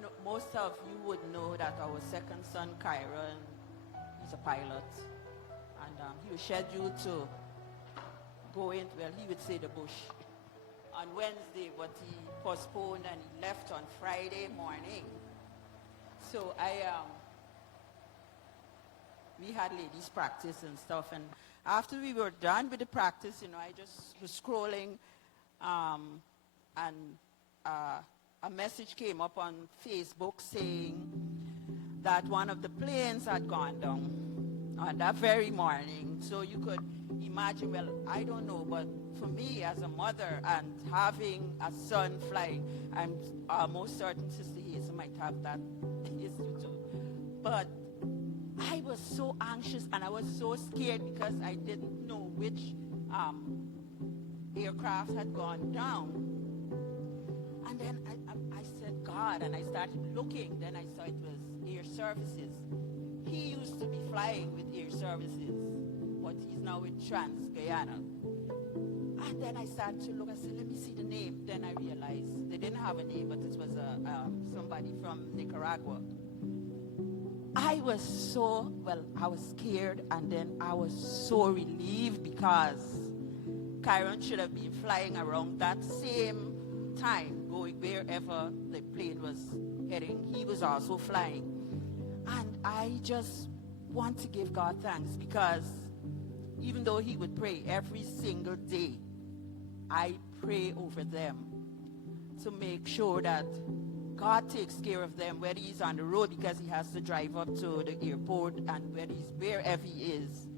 know, most of you would know that our second son, Kyron, he's a pilot. And he was scheduled to go in, well, he would say the bush on Wednesday, but he postponed and he left on Friday morning. So we had ladies practice and stuff, and after we were done with the practice, you know, I just was scrolling, and a message came up on Facebook saying that one of the planes had gone down on that very morning. So you could imagine, well, I don't know, but for me as a mother and having a son flying, I'm almost certain Sister Hazel might have that issue too. But I was so anxious and I was so scared because I didn't know which aircraft had gone down. And then I said, God, and I started looking. Then I saw it was Air Services. He used to be flying with Air Services, but he's now with Trans-Guyana. And then I started to look. I said, let me see the name. Then I realized they didn't have a name, but it was somebody from Nicaragua. I was so, well, I was scared, and then I was so relieved because Kyron should have been flying around that same time, going wherever the plane was heading. He was also flying. And I just want to give God thanks because even though he would pray every single day, I pray over them to make sure that God takes care of them, whether he's on the road because he has to drive up to the airport, and whether he's wherever he is.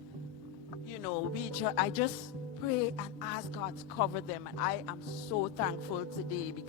You know, I just pray and ask God to cover them, and I am so thankful today because